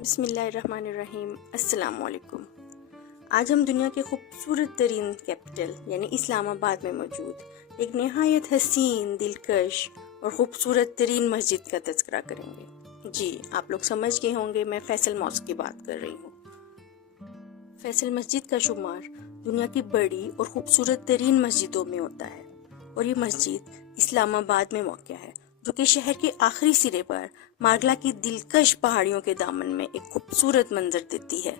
بسم اللہ الرحمن الرحیم۔ السلام علیکم۔ آج ہم دنیا کے خوبصورت ترین کیپٹل یعنی اسلام آباد میں موجود ایک نہایت حسین، دلکش اور خوبصورت ترین مسجد کا تذکرہ کریں گے۔ جی، آپ لوگ سمجھ گئے ہوں گے میں فیصل ماسک کی بات کر رہی ہوں۔ فیصل مسجد کا شمار دنیا کی بڑی اور خوبصورت ترین مسجدوں میں ہوتا ہے، اور یہ مسجد اسلام آباد میں واقع ہے، جو کہ شہر کے آخری سرے پر مارگلا کی دلکش پہاڑیوں کے دامن میں ایک خوبصورت منظر دیتی ہے۔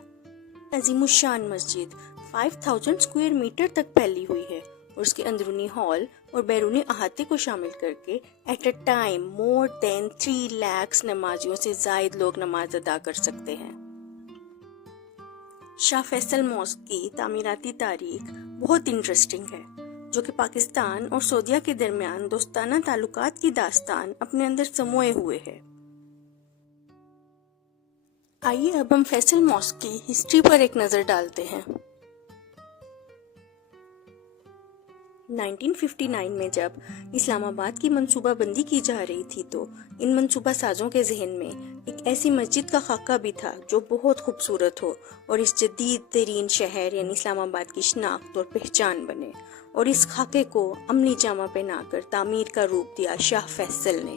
عظیم الشان مسجد 5000 اسکوائر میٹر تک پھیلی ہوئی ہے، اور اس کے اندرونی ہال اور بیرونی احاطے کو شامل کر کے ایٹ اے ٹائم مور دین 3 لاکھ نمازیوں سے زائد لوگ نماز ادا کر سکتے ہیں۔ شاہ فیصل ماسک کی تعمیراتی تاریخ بہت انٹرسٹنگ ہے، جو کہ پاکستان اور سعودیہ کے درمیان دوستانہ تعلقات کی داستان اپنے اندر سموئے ہوئے ہے۔ آئیے اب ہم فیصل ماسک کی ہسٹری پر ایک نظر ڈالتے ہیں۔ 1959 میں جب اسلام آباد کی منصوبہ بندی کی جا رہی تھی تو ان منصوبہ سازوں کے ذہن میں ایک ایسی مسجد کا خاکہ بھی تھا جو بہت خوبصورت ہو اور اس جدید ترین شہر یعنی اسلام آباد کی شناخت اور پہچان بنے، اور اس خاکے کو عملی جامہ پہنا کر تعمیر کا روپ دیا شاہ فیصل نے۔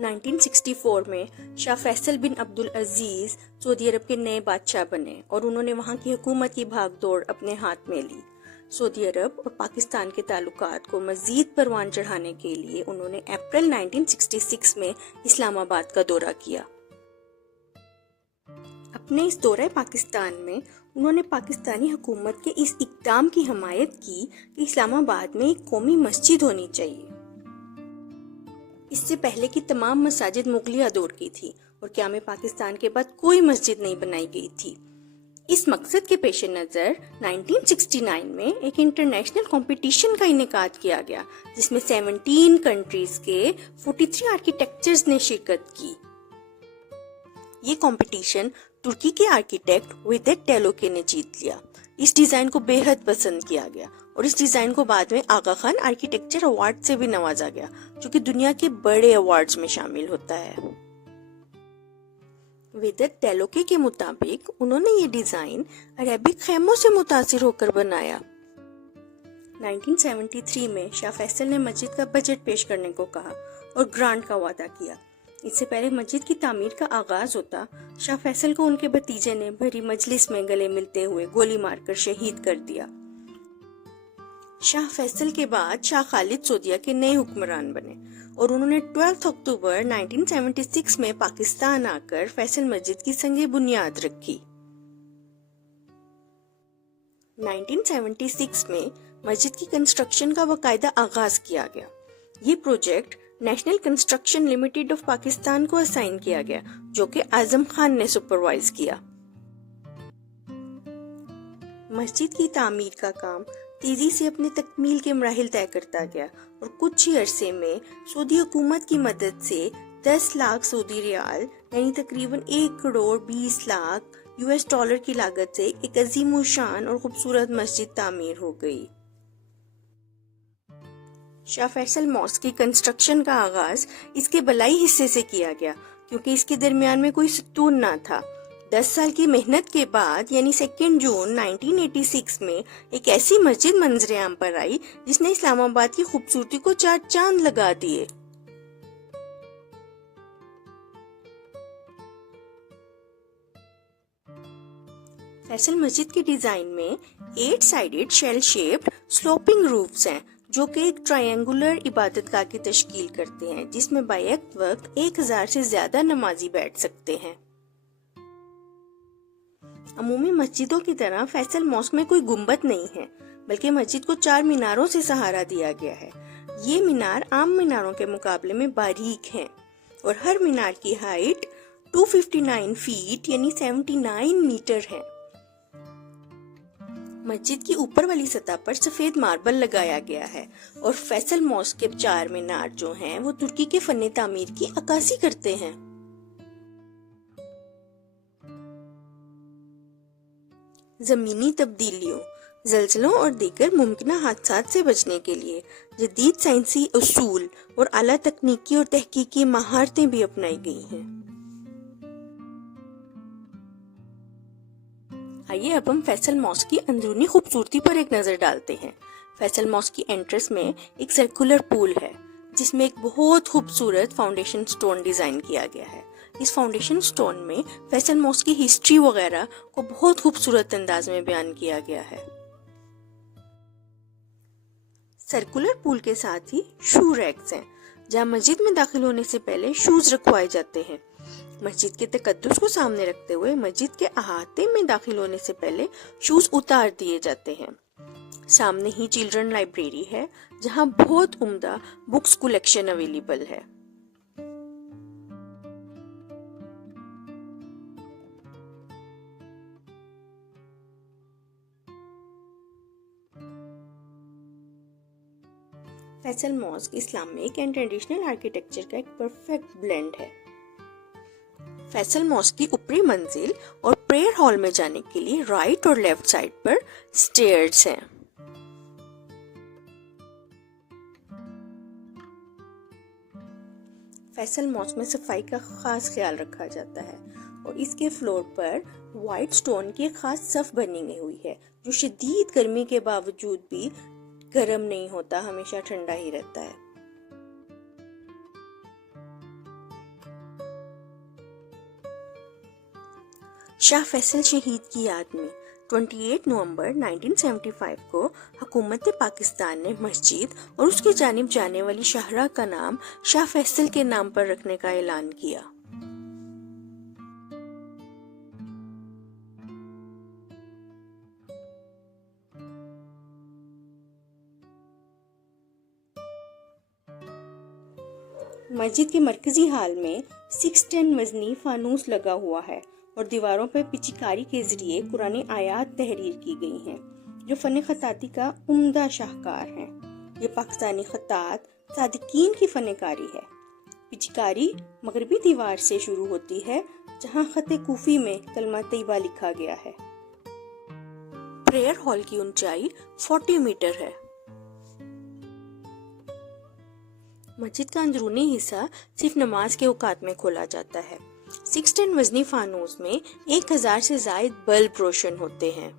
1964 میں شاہ فیصل بن عبدالعزیز سعودی عرب کے نئے بادشاہ بنے، اور انہوں نے وہاں کی حکومت کی بھاگ دوڑ اپنے ہاتھ میں لی۔ سعودی عرب اور پاکستان کے تعلقات کو مزید پروان چڑھانے کے لیے انہوں نے اپریل 1966 میں اسلام آباد کا دورہ کیا۔ اپنے اس دورہ پاکستان میں انہوں نے پاکستانی حکومت کے اس اقدام کی حمایت کی کہ اسلام آباد میں ایک قومی مسجد ہونی چاہیے۔ اس سے پہلے کی تمام مساجد مغلیہ دور کی تھی اور قیام پاکستان کے بعد کوئی مسجد نہیں بنائی گئی تھی۔ اس مقصد کے پیش نظر 1969 میں ایک انٹرنیشنل کمپٹیشن کا انعقاد کیا گیا، جس میں 17 کنٹریز کے 43 آرکیٹیکچرز نے شرکت کی۔ یہ کمپٹیشن ترکی کے آرکیٹیکٹ ویدت ٹیلوکے نے جیت لیا۔ اس ڈیزائن کو بے حد پسند کیا گیا، اور اس ڈیزائن کو بعد میں آغا خان آرکیٹیکچر ایوارڈ سے بھی نوازا گیا، جو کہ دنیا کے بڑے ایوارڈز میں شامل ہوتا ہے۔ ویدت ٹیلوکے کے مطابق انہوں نے یہ ڈیزائن عربک خیموں سے متاثر ہو کر بنایا۔ 1973 میں شاہ فیصل نے مسجد کا بجٹ پیش کرنے کو کہا اور گرانٹ کا وعدہ کیا۔ اس سے پہلے مسجد کی تعمیر کا آغاز ہوتا، شاہ فیصل کو ان کے بھتیجے نے بھری مجلس میں گلے ملتے ہوئے گولی مار کر شہید کر دیا۔ شاہ فیصل کے بعد شاہ خالد سعودیہ کے نئے حکمران بنے، اور انہوں نے 12 اکتوبر 1976 میں پاکستان آ کر فیصل مسجد کی سنگ بنیاد رکھی۔ 1976 میں مسجد کی کنسٹرکشن کا باقاعدہ آغاز کیا گیا۔ یہ project national construction limited of Pakistan کو اسائن کیا گیا، جو کہ اعظم خان نے سپروائز کیا۔ مسجد کی تعمیر کا کام تیزی سے اپنے تکمیل کے مراحل طے کرتا گیا، اور کچھ ہی عرصے میں سعودی حکومت کی مدد سے 10 لاکھ سعودی ریال یعنی تقریباً 1 کروڑ 20 لاکھ US کی لاگت سے ایک عظیم الشان اور خوبصورت مسجد تعمیر ہو گئی۔ شاہ فیصل ماسک کی کنسٹرکشن کا آغاز اس کے بلائی حصے سے کیا گیا، کیونکہ اس کے درمیان میں کوئی ستون نہ تھا۔ 10 سال کی محنت کے بعد یعنی 2 جون 1986 میں ایک ایسی مسجد منظر عام پر آئی جس نے اسلام آباد کی خوبصورتی کو 4 چاند لگا دیے۔ فیصل مسجد کے ڈیزائن میں 8 سائیڈڈ شیل شیپڈ سلوپنگ روفز ہیں، جو کہ ایک ٹرائنگولر عبادت گاہ کی تشکیل کرتے ہیں، جس میں بیک وقت 1000 سے زیادہ نمازی بیٹھ سکتے ہیں۔ عمومی مسجدوں کی طرح فیصل ماسک میں کوئی گنبد نہیں ہے، بلکہ مسجد کو 4 میناروں سے سہارا دیا گیا ہے۔ یہ مینار عام میناروں کے مقابلے میں باریک ہیں، اور ہر مینار کی ہائٹ 259 فیٹ یعنی 79 میٹر ہے۔ مسجد کی اوپر والی سطح پر سفید ماربل لگایا گیا ہے، اور فیصل ماسک کے 4 مینار جو ہیں وہ ترکی کے فن تعمیر کی عکاسی کرتے ہیں۔ زمینی تبدیلیوں، زلزلوں اور دیگر ممکنہ حادثات سے بچنے کے لیے جدید سائنسی اصول اور اعلیٰ تکنیکی اور تحقیقی مہارتیں بھی اپنائی گئی ہیں۔ آئیے اب ہم فیصل ماسک کی اندرونی خوبصورتی پر ایک نظر ڈالتے ہیں۔ فیصل ماسک کی انٹرس میں ایک سرکولر پول ہے جس میں ایک بہت خوبصورت فاؤنڈیشن سٹون ڈیزائن کیا گیا ہے۔ اس فاؤنڈیشن سٹون میں فیصل ماسک کی ہسٹری وغیرہ کو بہت خوبصورت انداز میں بیان کیا گیا ہے۔ سرکولر پول کے ساتھ ہی شو ریکس ہیں جہاں مسجد میں داخل ہونے سے پہلے شوز رکھوائے جاتے ہیں۔ مسجد کے تقدس کو سامنے رکھتے ہوئے مسجد کے احاطے میں داخل ہونے سے پہلے شوز اتار دیے جاتے ہیں۔ سامنے ہی چلڈرن لائبریری ہے جہاں بہت عمدہ بکس کلیکشن اویلیبل ہے۔ Faisal mosque Islamic and traditional architecture کا ایک پرفیکٹ بلینڈ ہے۔ فیصل ماسک کی اوپری منزل اور پریئر ہال میں جانے کے لیے رائٹ اور لیفٹ سائڈ پر سٹیئرز ہیں۔ فیصل ماسک میں صفائی کا خاص خیال رکھا جاتا ہے اور اس کے فلور پر وائٹ سٹون کی ایک خاص صف بنی ہوئی ہے جو شدید گرمی کے باوجود بھی گرم نہیں ہوتا، ہمیشہ ٹھنڈا ہی رہتا ہے۔ شاہ فیصل شہید کی یاد میں 28 نومبر 1975 کو حکومت پاکستان نے مسجد اور اس کی جانب جانے والی شاہراہ کا نام شاہ فیصل کے نام پر رکھنے کا اعلان کیا۔ مسجد کے مرکزی ہال میں 610 وزنی فانوس لگا ہوا ہے اور دیواروں پر پچیکاری کے ذریعے قرآن آیات تحریر کی گئی ہیں جو فن خطاطی کا عمدہ شاہکار ہیں۔ یہ پاکستانی خطاط صادقین کی فنکاری ہے۔ پچیکاری مغربی دیوار سے شروع ہوتی ہے جہاں خط کوفی میں کلمہ طیبہ لکھا گیا ہے۔ پریئر ہال کی اونچائی 40 میٹر ہے۔ مسجد کا اندرونی حصہ صرف نماز کے اوقات میں کھولا جاتا ہے۔ 610 وزنی فانوس میں 1000 سے زائد بلب روشن ہوتے ہیں۔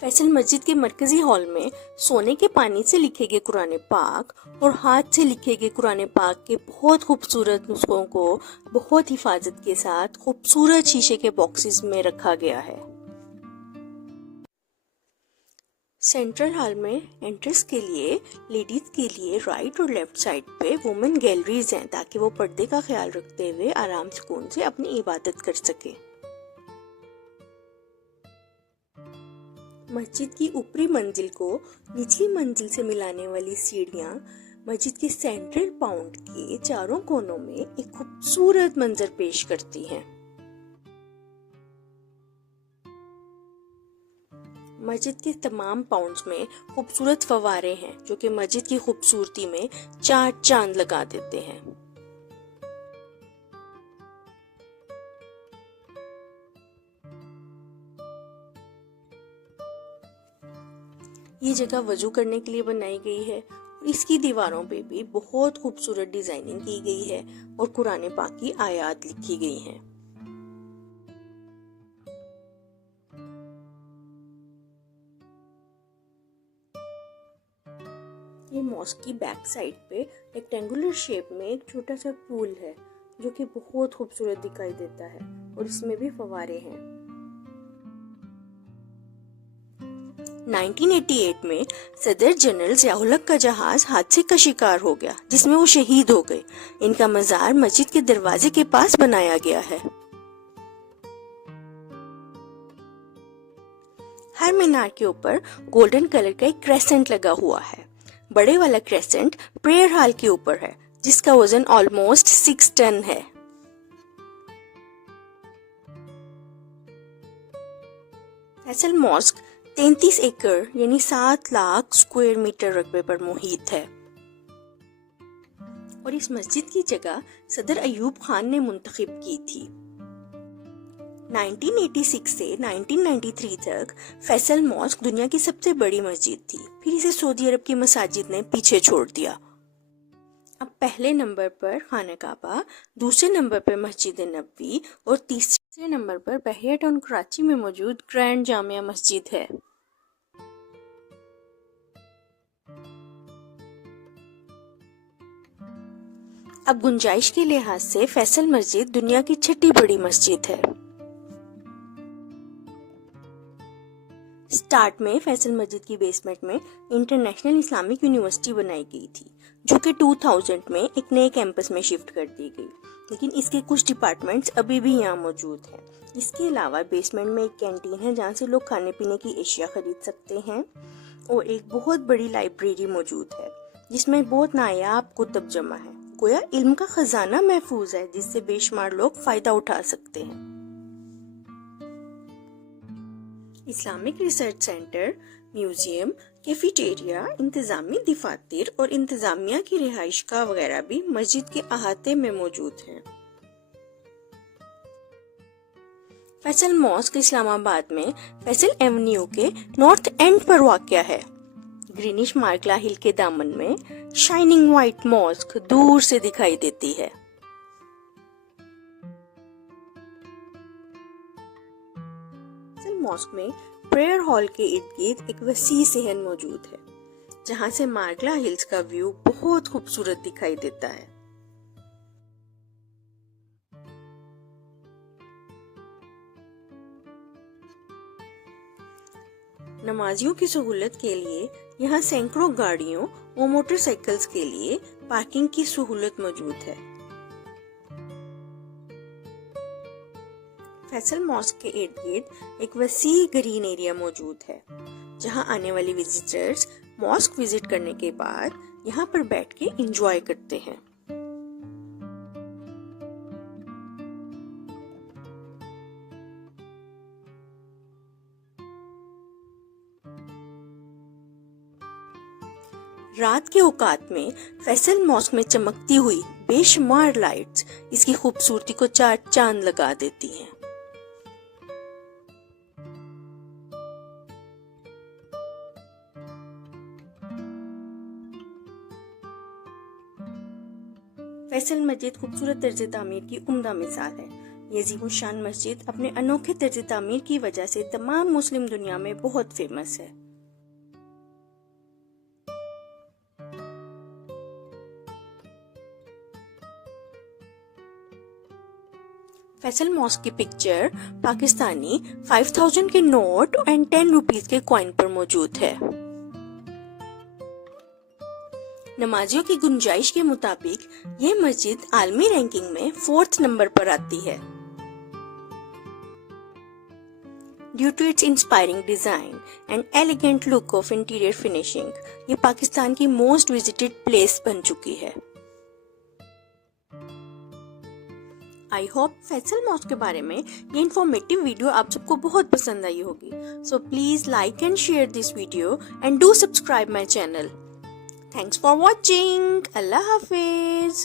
فیصل مسجد کے مرکزی ہال میں سونے کے پانی سے لکھے گئے قرآن پاک اور ہاتھ سے لکھے گئے قرآن پاک کے بہت خوبصورت نسخوں کو بہت حفاظت کے ساتھ خوبصورت شیشے کے باکسز میں رکھا گیا ہے۔ سینٹرل ہال میں انٹرس کے لیے لیڈیز کے لیے رائٹ اور لیفٹ سائڈ پہ وومن گیلریز ہیں تاکہ وہ پردے کا خیال رکھتے ہوئے آرام سکون سے اپنی عبادت کر سکے۔ مسجد کی اوپری منزل کو نچلی منزل سے ملانے والی سیڑھیاں مسجد کے سینٹرل پاؤنڈ کے چاروں کونوں میں ایک خوبصورت منظر پیش کرتی ہیں۔ مسجد کے تمام پاؤنڈز میں خوبصورت فوارے ہیں جو کہ مسجد کی خوبصورتی میں 4 چاند لگا دیتے ہیں۔ یہ جگہ وضو کرنے کے لیے بنائی گئی ہے اور اس کی دیواروں پہ بھی بہت خوبصورت ڈیزائننگ کی گئی ہے اور قرآن پاک کی آیات لکھی گئی ہیں۔ یہ ماسک کی بیک سائڈ پہ ریکٹینگولر شیپ میں ایک چھوٹا سا پول ہے جو کہ بہت خوبصورت دکھائی دیتا ہے اور اس میں بھی فوارے ہیں۔ 1988 میں صدر جنرل ضیاء الحق کا جہاز حادثے کا شکار ہو گیا جس میں وہ شہید ہو گئے۔ ان کا مزار مسجد کے دروازے کے پاس بنایا گیا ہے۔ ہر مینار کے اوپر گولڈن کلر کا ایک کریسنٹ لگا ہوا ہے۔ بڑے والا کریسنٹ پریئر ہال کے اوپر ہے جس کا وزن آلموسٹ 6 ٹن ہے۔ فیصل ماسک 33 ایکڑ یعنی 7 لاکھ اسکوائر میٹر رقبے پر محیط ہے اور اس مسجد کی جگہ صدر ایوب خان نے منتخب کی تھی۔ 1986 سے 1993 تک فیصل ماسک دنیا کی سب سے بڑی مسجد تھی، پھر اسے سعودی عرب کی مساجد نے پیچھے چھوڑ دیا۔ اب پہلے نمبر پر خانہ کعبہ، دوسرے نمبر پر مسجد نبوی اور تیسرے نمبر پر بحیرہ ٹاؤن کراچی میں موجود گرینڈ جامعہ مسجد ہے۔ اب گنجائش کے لحاظ سے فیصل مسجد دنیا کی چھٹی بڑی مسجد ہے۔ سٹارٹ میں فیصل مسجد کی بیسمنٹ میں انٹرنیشنل اسلامک یونیورسٹی بنائی گئی تھی، جو کہ 2000 میں ایک نئے کیمپس میں شفٹ کر دی گئی، لیکن اس کے کچھ ڈپارٹمنٹس ابھی بھی یہاں موجود ہیں۔ اس کے علاوہ بیسمنٹ میں ایک کینٹین ہے جہاں سے لوگ کھانے پینے کی اشیاء خرید سکتے ہیں، اور ایک بہت بڑی لائبریری موجود ہے جس میں بہت نایاب کتب جمع ہے۔ گویا علم کا خزانہ محفوظ ہے جس سے بے شمار لوگ فائدہ اٹھا سکتے ہیں۔ Islamic research centre, museum, cafeteria, انتظامی دفاتر اور انتظامیہ کی رہائش گاہ وغیرہ بھی مسجد کے احاطے میں موجود ہیں۔ فیصل ماسک اسلام آباد میں فیصل ایونیو کے نارتھ اینڈ پر واقع ہے۔ گرینش مارکلا ہل کے دامن میں شائننگ وائٹ ماسک دور سے دکھائی دیتی ہے۔ ماسک میں پریئر ہال کے ارد گرد ایک وسیع صحن موجود ہے جہاں سے مارگلا ہلز کا ویو بہت خوبصورت دکھائی دیتا ہے۔ نمازیوں کی سہولت کے لیے یہاں سینکڑوں گاڑیوں اور موٹر سائیکلز کے لیے پارکنگ کی سہولت موجود ہے۔ فیصل ماسک کے ارد گرد ایک وسیع گرین ایریا موجود ہے جہاں آنے والے وزٹرز ماسک وزٹ کرنے کے بعد یہاں پر بیٹھ کے انجوائے کرتے ہیں۔ رات کے اوقات میں فیصل ماسک میں چمکتی ہوئی بے شمار لائٹس اس کی خوبصورتی کو چار چاند لگا دیتی ہیں۔ فیصل مسجد خوبصورت طرز تعمیر کی عمدہ مثال ہے۔ یہ عظیم الشان مسجد اپنے انوکھے طرز تعمیر کی وجہ سے تمام مسلم دنیا میں بہت فیمس ہے۔ فیصل ماسک کی پکچر پاکستانی 5000 کے نوٹ اور 10 روپیز کے کوائن پر موجود ہے۔ نمازیوں کی گنجائش کے مطابق یہ مسجد عالمی رینکنگ میں 4 نمبر پر آتی ہے۔ Due to its inspiring design and elegant look of interior finishing، یہ پاکستان کی موسٹ وزٹڈ پلیس بن چکی ہے۔ آئی ہوپ فیصل ماسک کے بارے میں یہ انفارمیٹیو ویڈیو آپ سب کو بہت پسند آئی ہوگی۔ So please like and share this video and do subscribe my channel. Thanks for watching. Allah Hafiz.